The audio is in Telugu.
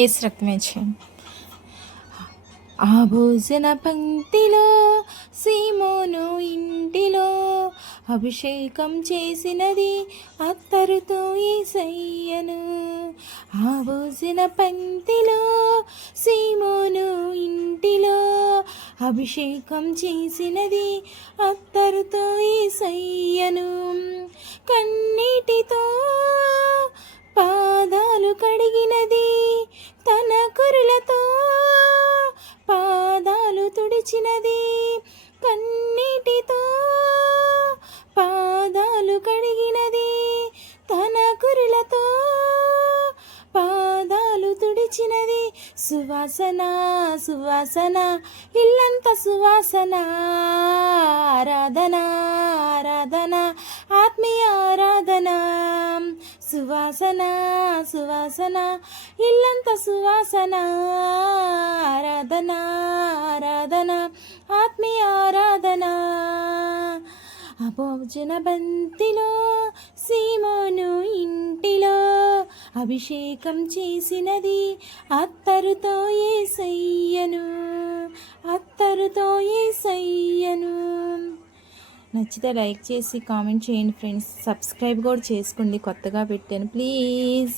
ఏసు రక్తమే జయం. ఆ భోజన పంక్తిలో సీమోను ఇంటిలో అభిషేకం చేసినది అత్తరుతో యేసయ్యను. ఆ భోజన పంక్తిలో సీమోను ఇంటిలో అభిషేకం చేసినది అత్తరుతో యేసయ్యను. కన్నీటితో పాదాలు కడిగినది, తన కురులతో పాదాలు తుడిచినది. కన్నీటితో పాదాలు కడిగినది, తన కురులతో పాదాలు తుడిచినది. సువాసన సువాసన ఇల్లంత సువాసన, ఆరాధన ఆరాధన ఆత్మీయ ఆరాధన. సువాసన సువాసన ఇల్లంత సువాసన, ఆరాధన ఆరాధన ఆత్మీయ ఆరాధన. భోజన బంతిలో సీమోను ఇంటిలో అభిషేకం చేసినది అత్తరుతో యేసయ్యను, అత్తరుతో యేసయ్యను. నచ్చితే లైక్ చేసి కామెంట్ చేయండి ఫ్రెండ్స్. సబ్స్క్రైబ్ కూడా చేసుకోండి, కొత్తగా పెట్టాను ప్లీజ్.